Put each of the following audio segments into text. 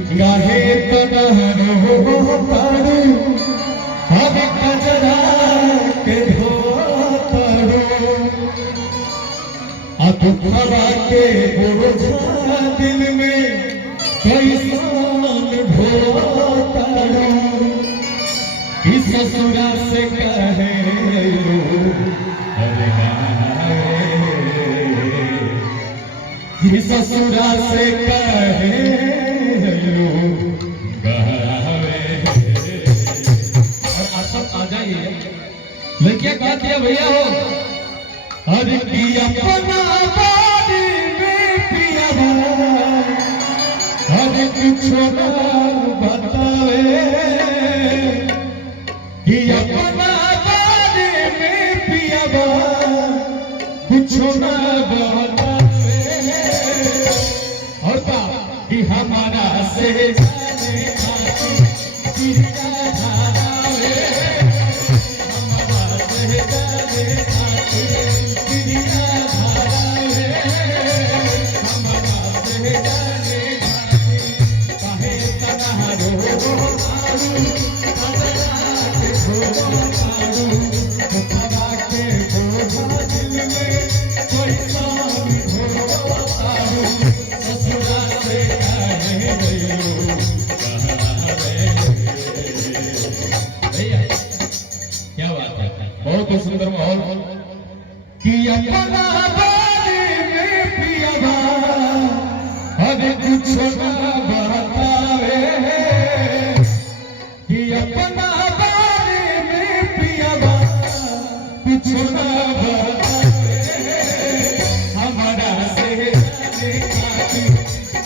काहे तनहरो तारू अब कजरा के धोतारू दुखवा के बोझा दिल में कैसन ढोतारू इस ससुरा से कहे इस ससुरा से कहे लड़कियां कहती है भैया हो अरे की अपना बारी में पिया अरे कुछ ना बतावे कि अपना बारी में पिया कुछ ना बतावे और का कि हमारा से जाने खाती बहुत सुंदर माहौल कि अपना बारे में पिया अरे कुछ ना बतावे कि अपना बारे में पिया कुछ ना बतावे हमारा से जाने खाती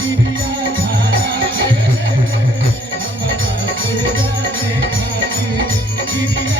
चिड़िया धारा हमारा से जाने खाती चिड़िया